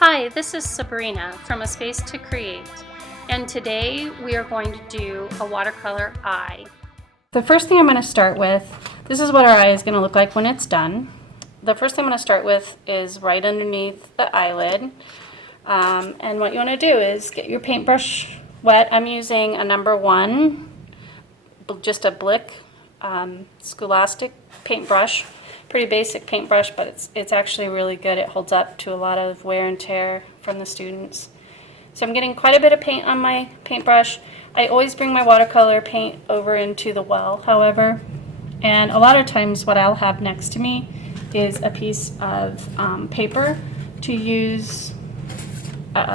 Hi, this is Sabrina from A Space to Create, and today we are going to do a watercolor eye. The first thing I'm going to start with, this is what our eye is going to look like when it's done. The first thing I'm going to start with is right underneath the eyelid, and what you want to do is get your paintbrush wet. I'm using a number 1, just a Blick Scholastic paintbrush. Pretty basic paintbrush, but it's actually really good. It holds up to a lot of wear and tear from the students. So I'm getting quite a bit of paint on my paintbrush. I always bring my watercolor paint over into the well, however, and a lot of times what I'll have next to me is a piece of paper to use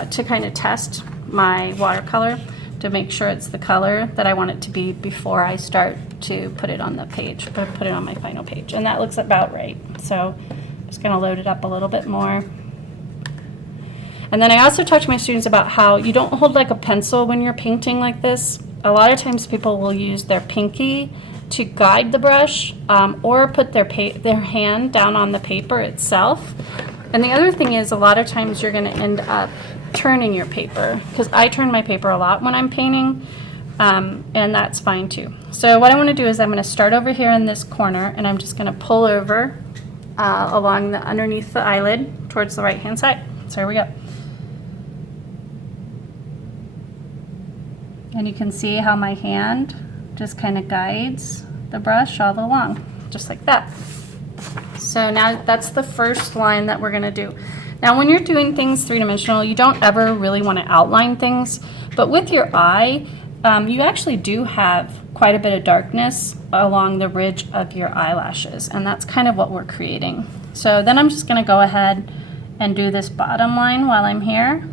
to kind of test my watercolor, to make sure it's the color that I want it to be before I start to put it on the page, or put it on my final page. And that looks about right. So I'm just going to load it up a little bit more. And then I also talk to my students about how you don't hold like a pencil when you're painting like this. A lot of times people will use their pinky to guide the brush, or put their hand down on the paper itself. And the other thing is, a lot of times you're going to end up turning your paper, because I turn my paper a lot when I'm painting, and that's fine too. So what I want to do is I'm going to start over here in this corner, and I'm just going to pull over along the underneath the eyelid towards the right hand side. So here we go. And you can see how my hand just kind of guides the brush all along, just like that. So now that's the first line that we're going to do. Now when you're doing things three-dimensional, you don't ever really want to outline things, but with your eye, you actually do have quite a bit of darkness along the ridge of your eyelashes, and that's kind of what we're creating. So then I'm just going to go ahead and do this bottom line while I'm here.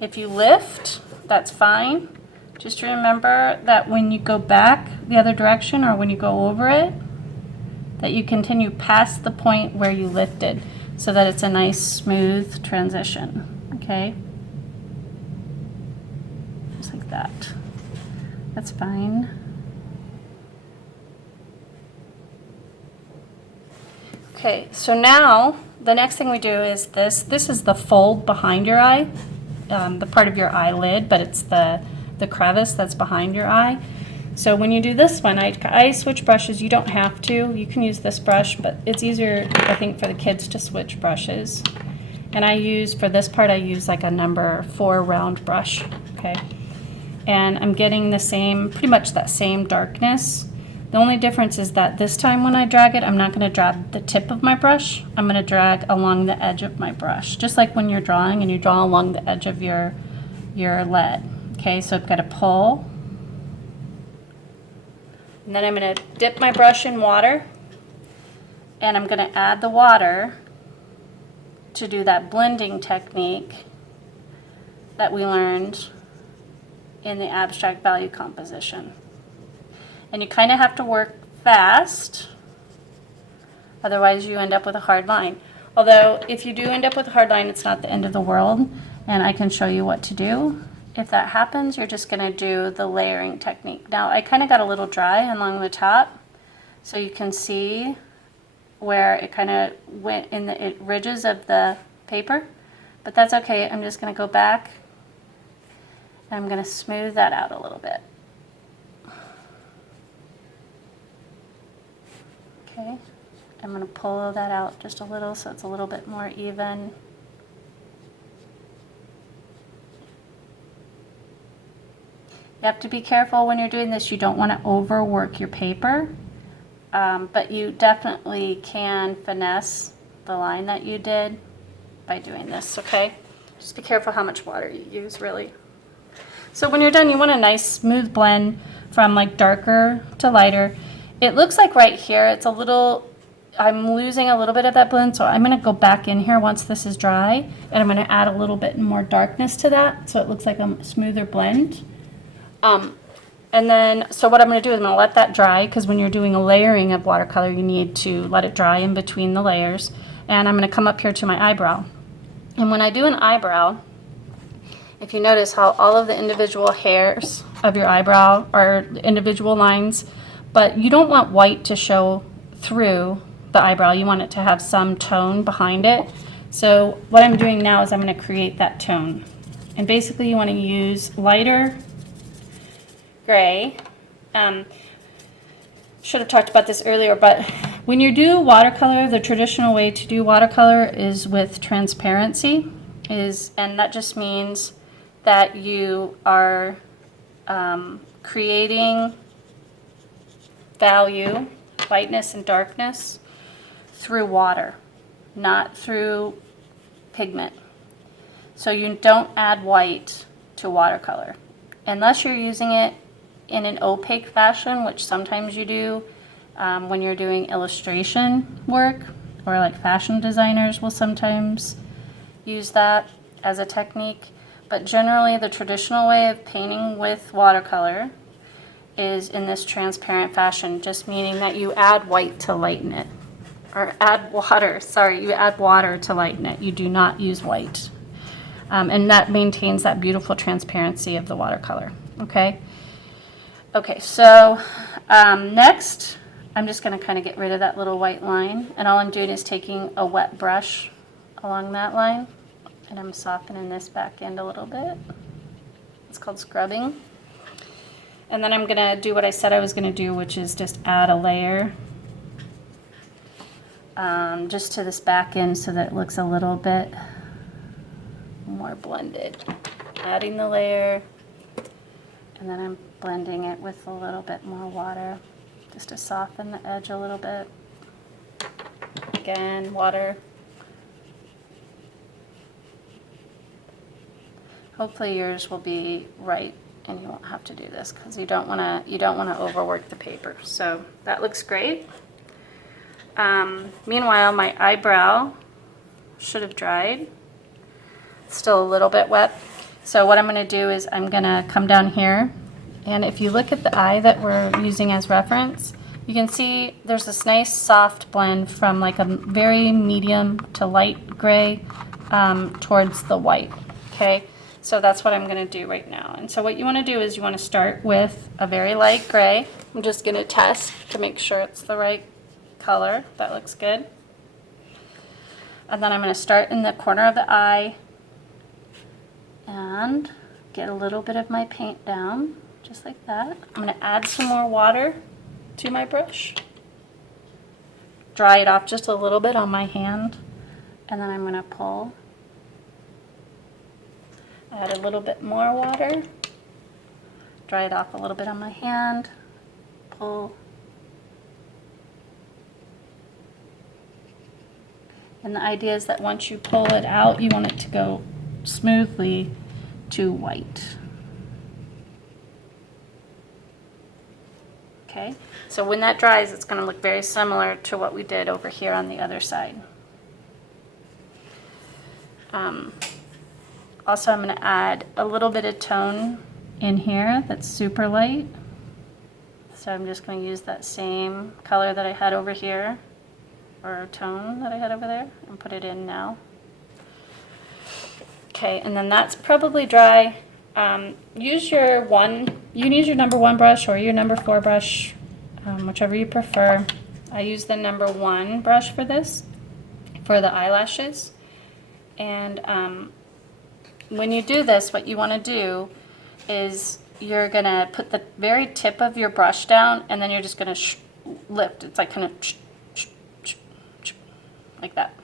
If you lift, that's fine. Just remember that when you go back the other direction, or when you go over it, that you continue past the point where you lifted, so that it's a nice smooth transition, okay? Just like that. That's fine. Okay, so now the next thing we do is this. This is the fold behind your eye, the part of your eyelid, but it's the crevice that's behind your eye. So when you do this one, I switch brushes. You don't have to. You can use this brush, but it's easier, I think, for the kids to switch brushes. And I use, for this part, I use like a number 4 round brush, okay? And I'm getting the same, pretty much that same darkness. The only difference is that this time when I drag it, I'm not going to drag the tip of my brush. I'm going to drag along the edge of my brush, just like when you're drawing and you draw along the edge of your lead. Okay, so I've got to pull. And then I'm going to dip my brush in water, and I'm going to add the water to do that blending technique that we learned in the abstract value composition. And you kind of have to work fast, otherwise you end up with a hard line. Although if you do end up with a hard line, it's not the end of the world, and I can show you what to do. If that happens, you're just going to do the layering technique. Now, I kind of got a little dry along the top, so you can see where it kind of went in the ridges of the paper, but that's okay. I'm just going to go back, and I'm going to smooth that out a little bit. Okay, I'm going to pull that out just a little so it's a little bit more even. You have to be careful when you're doing this. You don't want to overwork your paper, but you definitely can finesse the line that you did by doing this, okay? Just be careful how much water you use, really. So when you're done, you want a nice smooth blend from like darker to lighter. It looks like right here, it's a little, I'm losing a little bit of that blend, so I'm going to go back in here once this is dry, and I'm going to add a little bit more darkness to that, so it looks like a smoother blend. And then, so what I'm going to do is I'm going to let that dry, because when you're doing a layering of watercolor, you need to let it dry in between the layers. And I'm going to come up here to my eyebrow. And when I do an eyebrow, if you notice how all of the individual hairs of your eyebrow are individual lines, but you don't want white to show through the eyebrow. You want it to have some tone behind it. So what I'm doing now is I'm going to create that tone. And basically you want to use lighter gray. Should have talked about this earlier, but when you do watercolor, the traditional way to do watercolor is with transparency, and that just means that you are creating value, lightness and darkness through water, not through pigment. So you don't add white to watercolor unless you're using it in an opaque fashion, which sometimes you do when you're doing illustration work, or like fashion designers will sometimes use that as a technique. But generally the traditional way of painting with watercolor is in this transparent fashion, just meaning that you add white to lighten it, or add water, sorry, you add water to lighten it. You do not use white. And that maintains that beautiful transparency of the watercolor, okay? Okay, so next, I'm just going to kind of get rid of that little white line, and all I'm doing is taking a wet brush along that line, and I'm softening this back end a little bit. It's called scrubbing. And then I'm going to do what I said I was going to do, which is just add a layer just to this back end so that it looks a little bit more blended. Adding the layer, and then I'm blending it with a little bit more water just to soften the edge a little bit. Again, water. Hopefully yours will be right and you won't have to do this, because you don't want to overwork the paper. So that looks great. Meanwhile, my eyebrow should have dried. It's still a little bit wet. So what I'm going to do is I'm going to come down here, and if you look at the eye that we're using as reference, you can see there's this nice soft blend from like a very medium to light gray towards the white. Okay, so that's what I'm going to do right now. And so what you want to do is you want to start with a very light gray. I'm just going to test to make sure it's the right color. That looks good. And then I'm going to start in the corner of the eye and get a little bit of my paint down, just like that. I'm going to add some more water to my brush, dry it off just a little bit on my hand, and then I'm going to pull, add a little bit more water, dry it off a little bit on my hand, pull, and the idea is that once you pull it out, you want it to go smoothly to white. Okay, so when that dries, it's going to look very similar to what we did over here on the other side. Also, I'm going to add a little bit of tone in here that's super light. So I'm just going to use that same color that I had over here, or tone that I had over there, and put it in now. Okay, and then that's probably dry. Use your you can use your number 1 brush or your number 4 brush, whichever you prefer. I use the number 1 brush for this, for the eyelashes. And when you do this, what you want to do is you're going to put the very tip of your brush down, and then you're just going to lift. It's like kind of like that.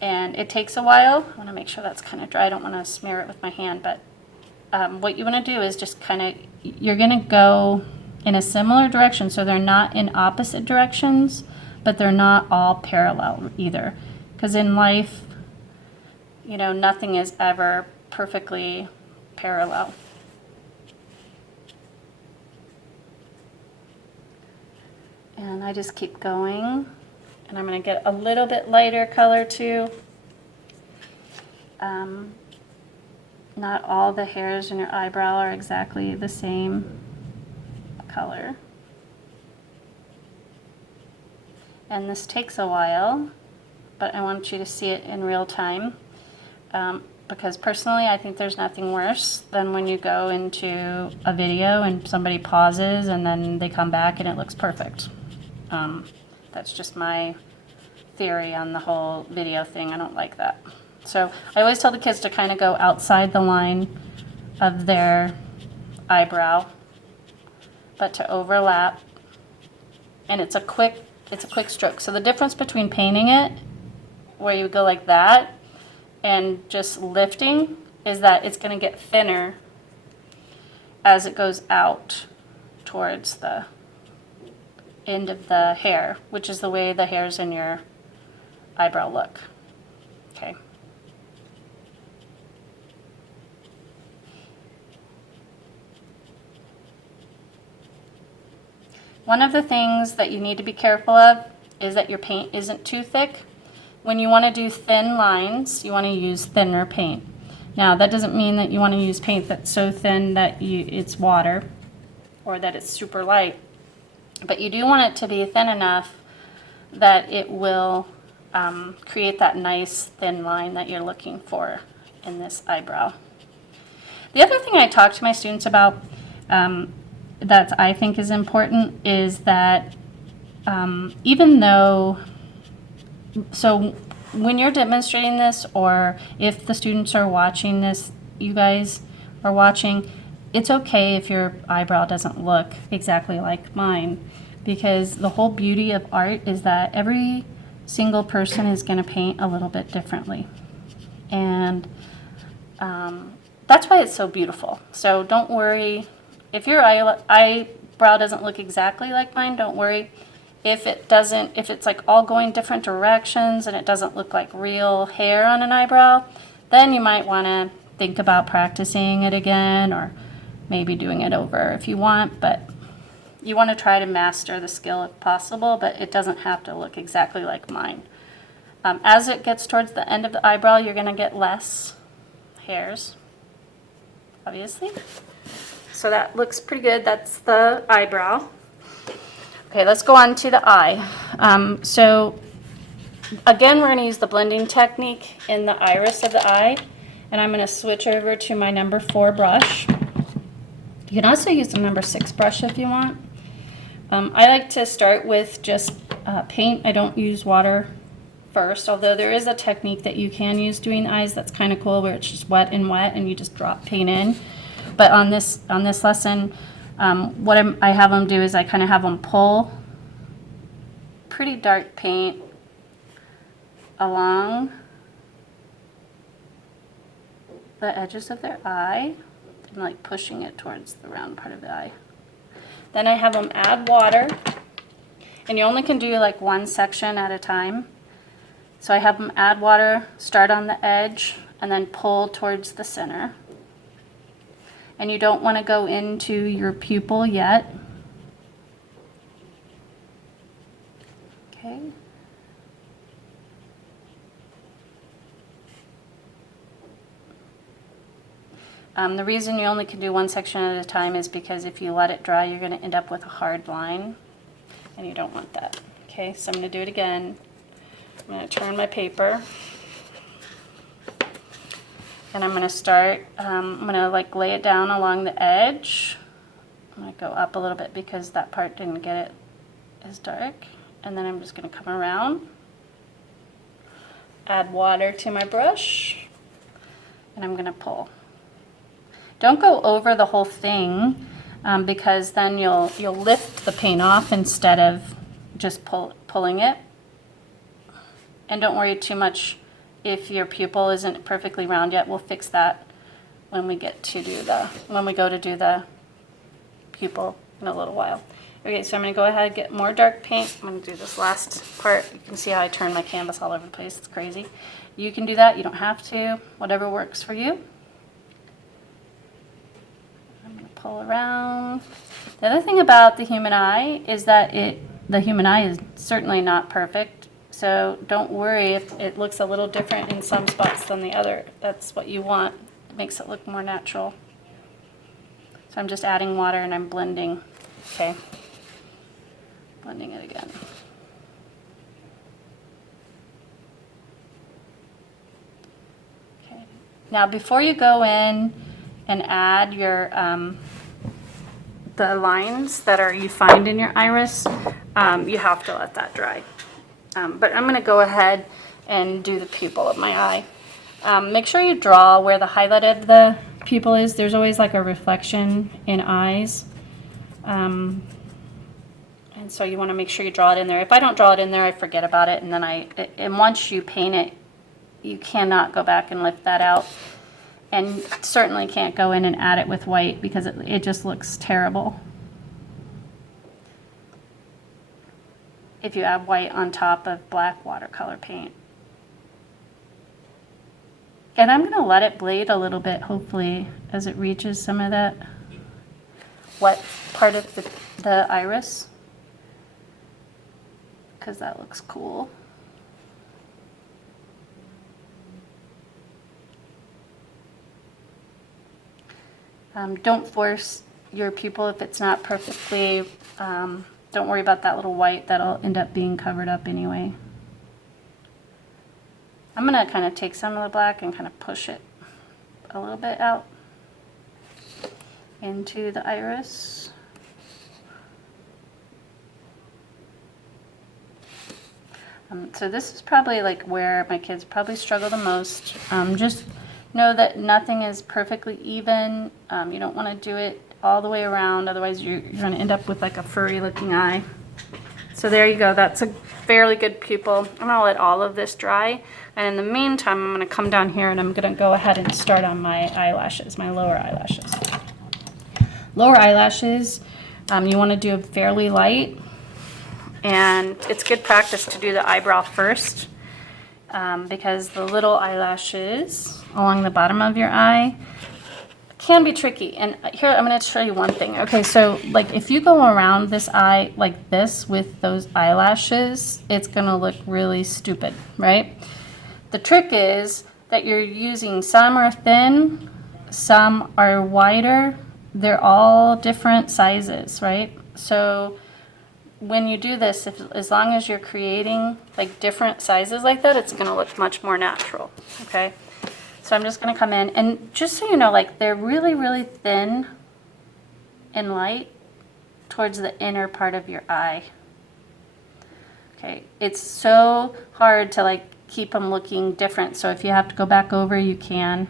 And it takes a while. I want to make sure that's kind of dry. I don't want to smear it with my hand, but what you want to do is just kind of, you're going to go in a similar direction, so they're not in opposite directions, but they're not all parallel either. Because in life, you know, nothing is ever perfectly parallel. And I just keep going. And I'm going to get a little bit lighter color too. Not all the hairs in your eyebrow are exactly the same color. And this takes a while, but I want you to see it in real time. Because personally, I think there's nothing worse than when you go into a video and somebody pauses and then they come back and it looks perfect. That's just my theory on the whole video thing. I don't like that. So I always tell the kids to kind of go outside the line of their eyebrow, but to overlap. And it's a quick stroke. So the difference between painting it, where you go like that, and just lifting, is that it's going to get thinner as it goes out towards the end of the hair, which is the way the hairs in your eyebrow look. Okay. One of the things that you need to be careful of is that your paint isn't too thick. When you want to do thin lines, you want to use thinner paint. Now, that doesn't mean that you want to use paint that's so thin that it's water or that it's super light, but you do want it to be thin enough that it will create that nice thin line that you're looking for in this eyebrow. The other thing I talk to my students about that I think is important is that even though, so when you're demonstrating this, or if the students are watching this, you guys are watching, it's okay if your eyebrow doesn't look exactly like mine, because the whole beauty of art is that every single person is going to paint a little bit differently. And that's why it's so beautiful. So don't worry. If your eyebrow doesn't look exactly like mine, don't worry. If it's like all going different directions and it doesn't look like real hair on an eyebrow, then you might want to think about practicing it again, or maybe doing it over if you want, but you want to try to master the skill if possible, but it doesn't have to look exactly like mine. As it gets towards the end of the eyebrow, you're going to get less hairs, obviously. So that looks pretty good. That's the eyebrow. Okay, let's go on to the eye. So again, we're going to use the blending technique in the iris of the eye, and I'm going to switch over to my number 4 brush. You can also use the number 6 brush if you want. I like to start with just paint. I don't use water first, although there is a technique that you can use doing eyes that's kind of cool, where it's just wet and you just drop paint in. But on this lesson, what I have them do is I kind of have them pull pretty dark paint along the edges of their eye, and like pushing it towards the round part of the eye. Then I have them add water, and you only can do like one section at a time. So I have them add water, start on the edge, and then pull towards the center. And you don't want to go into your pupil yet. Okay. The reason you only can do one section at a time is because if you let it dry, you're going to end up with a hard line, and you don't want that. Okay, so I'm going to do it again. I'm going to turn my paper, and I'm going to start, I'm going to like lay it down along the edge. I'm going to go up a little bit because that part didn't get it as dark, and then I'm just going to come around, add water to my brush, and I'm going to pull. Don't go over the whole thing, because then you'll lift the paint off instead of just pulling it. And don't worry too much if your pupil isn't perfectly round yet. We'll fix that when we go to do the pupil in a little while. Okay, so I'm going to go ahead and get more dark paint. I'm going to do this last part. You can see how I turn my canvas all over the place. It's crazy. You can do that. You don't have to. Whatever works for you. I'm going to pull around. The other thing about the human eye is that the human eye is certainly not perfect. So don't worry if it looks a little different in some spots than the other. That's what you want. It makes it look more natural. So I'm just adding water and I'm blending. Okay. Blending it again. Okay. Now before you go in and add your the lines that you find in your iris, you have to let that dry. But I'm going to go ahead and do the pupil of my eye. Make sure you draw where the highlight of the pupil is. There's always like a reflection in eyes. And so you want to make sure you draw it in there. If I don't draw it in there, I forget about it. And then and once you paint it, you cannot go back and lift that out. And certainly can't go in and add it with white because it just looks terrible if you add white on top of black watercolor paint. And I'm going to let it blade a little bit, hopefully, as it reaches some of that wet part of the iris, because that looks cool. Don't force your pupil if it's not perfectly, don't worry about that little white, that'll end up being covered up anyway. I'm going to kind of take some of the black and kind of push it a little bit out into the iris. So this is probably like where my kids probably struggle the most. Just know that nothing is perfectly even. You don't want to do it all the way around, otherwise you're going to end up with like a furry looking eye. So there you go, that's a fairly good pupil. I'm going to let all of this dry, and in the meantime I'm going to come down here and I'm going to go ahead and start on my eyelashes, my lower eyelashes. Lower eyelashes, you want to do fairly light, and it's good practice to do the eyebrow first, because the little eyelashes along the bottom of your eye can be tricky. And here I'm going to show you one thing. Okay, so like if you go around this eye like this with those eyelashes, it's going to look really stupid, right? The trick is that you're using, some are thin, some are wider, they're all different sizes, right? So when you do this, as long as you're creating like different sizes like that, it's going to look much more natural, okay? So I'm just going to come in, and just so you know, like they're really, really thin and light towards the inner part of your eye. Okay, it's so hard to like keep them looking different, so if you have to go back over, you can.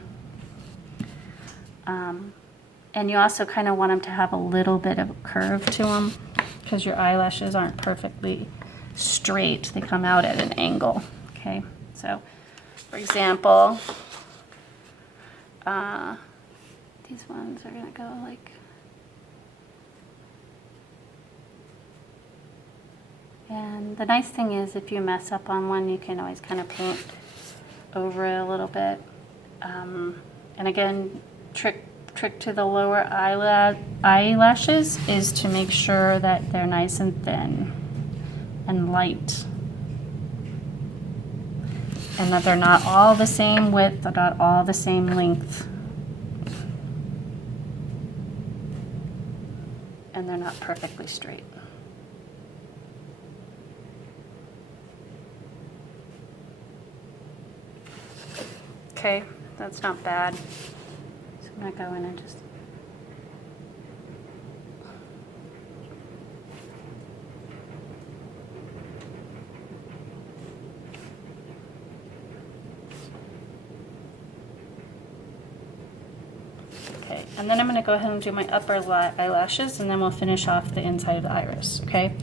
And you also kind of want them to have a little bit of a curve to them, because your eyelashes aren't perfectly straight. They come out at an angle. Okay, so for example, these ones are going to go like, and the nice thing is if you mess up on one, you can always kind of paint over it a little bit. And again, trick to the lower eyelashes is to make sure that they're nice and thin and light, and that they're not all the same width, or not all the same length, and they're not perfectly straight. Okay, that's not bad. So I'm going to go in and just and then I'm going to go ahead and do my upper eyelashes, and then we'll finish off the inside of the iris, okay?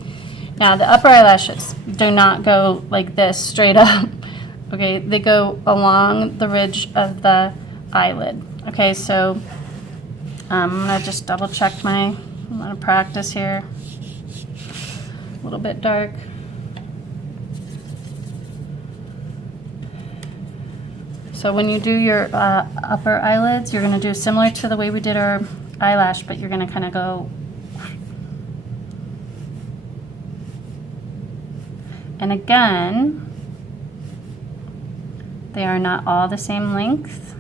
Now, the upper eyelashes do not go like this straight up, okay? They go along the ridge of the eyelid, okay? So I'm going to just double check I'm going to practice here. A little bit dark. So when you do your upper eyelids, you're going to do similar to the way we did our eyelash, but you're going to kind of go. And again, they are not all the same length,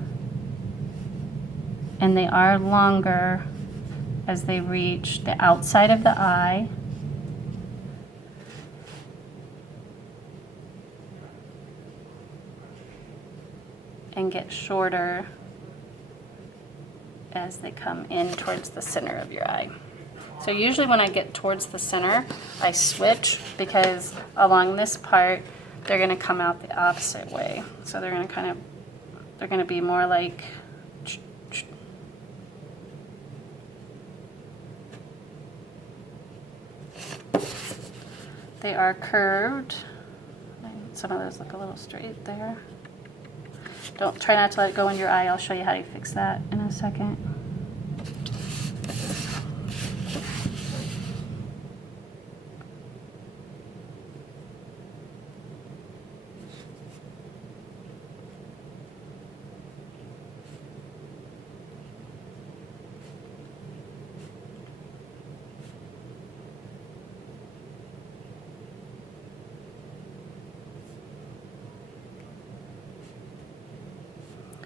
and they are longer as they reach the outside of the eye. And get shorter as they come in towards the center of your eye. So usually when I get towards the center, I switch, because along this part, they're going to come out the opposite way. So they're going to they're going to be more like, they are curved. Some of those look a little straight there. Try not to let it go in your eye. I'll show you how to fix that in a second.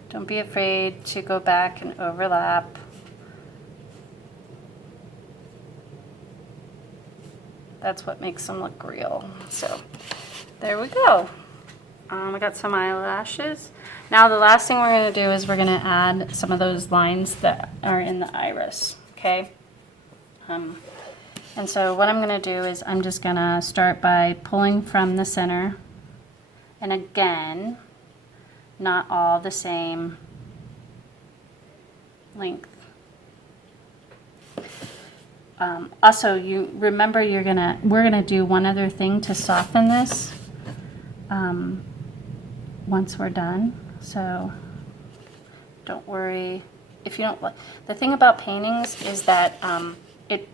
Don't be afraid to go back and overlap. That's what makes them look real. So there we go. We got some eyelashes. Now the last thing we're going to do is we're going to add some of those lines that are in the iris, okay? And so what I'm going to do is I'm just going to start by pulling from the center. And again, not all the same length. Also, you remember we're gonna do one other thing to soften this once we're done. So don't worry if you don't. The thing about paintings is that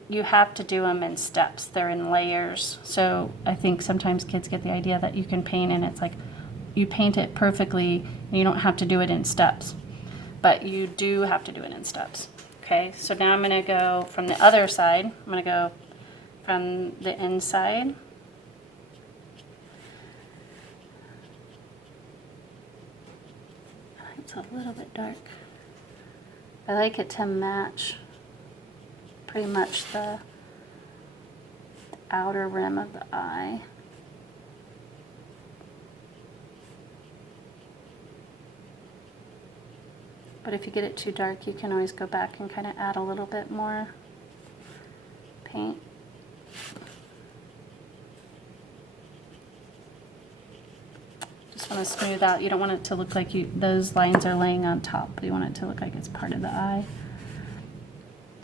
you have to do them in steps. They're in layers. So I think sometimes kids get the idea that you can paint and it's like you paint it perfectly and you don't have to do it in steps, but you do have to do it in steps. Okay, so now I'm going to go from the other side. I'm going to go from the inside. It's a little bit dark. I like it to match pretty much the outer rim of the eye. But if you get it too dark, you can always go back and kind of add a little bit more paint. Just want to smooth out. You don't want it to look like those lines are laying on top. You want it to look like it's part of the eye.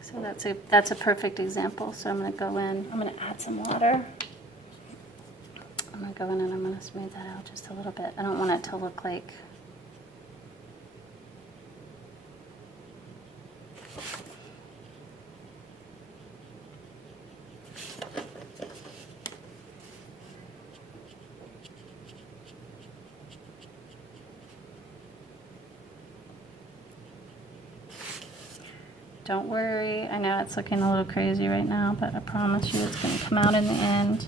So that's a perfect example. So I'm going to go in. I'm going to add some water. I'm going to go in and I'm going to smooth that out just a little bit. I don't want it to look like Don't worry, I know it's looking a little crazy right now, but I promise you it's going to come out in the end.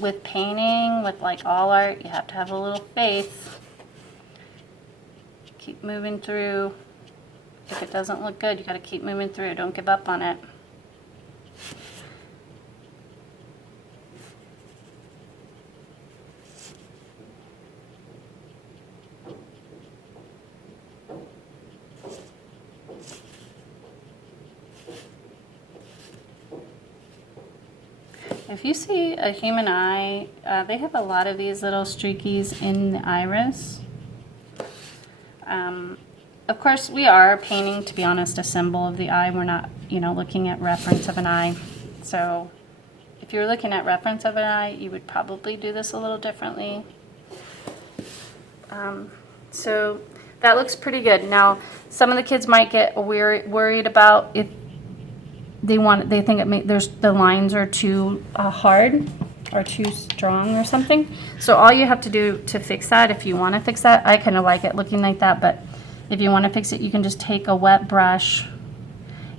With painting, with like all art, you have to have a little faith. Keep moving through. If it doesn't look good, you got to keep moving through. Don't give up on it. If you see a human eye, they have a lot of these little streakies in the iris. Of course, we are painting, to be honest, a symbol of the eye. We're not, looking at reference of an eye. So if you're looking at reference of an eye, you would probably do this a little differently. So that looks pretty good. Now, some of the kids might get worried about if they think the lines are too hard or too strong or something. So all you have to do to fix that, if you want to fix that, I kind of like it looking like that, but if you want to fix it, you can just take a wet brush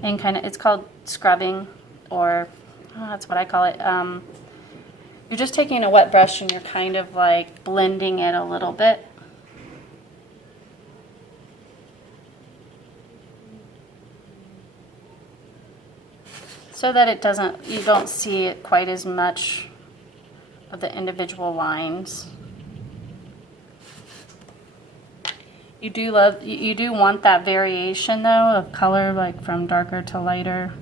and it's called scrubbing, or that's what I call it. You're just taking a wet brush and you're kind of like blending it a little bit. So that you don't see it quite as much of the individual lines. You do want that variation though of color, like from darker to lighter.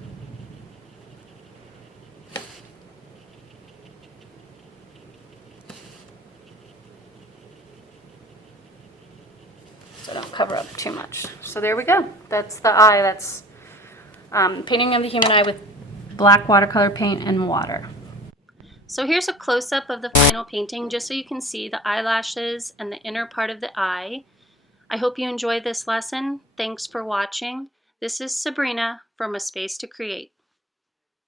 So don't cover up too much. So there we go. That's the eye. That's painting of the human eye with black watercolor paint and water. So here's a close-up of the final painting just so you can see the eyelashes and the inner part of the eye. I hope you enjoyed this lesson. Thanks for watching. This is Sabrina from A Space to Create.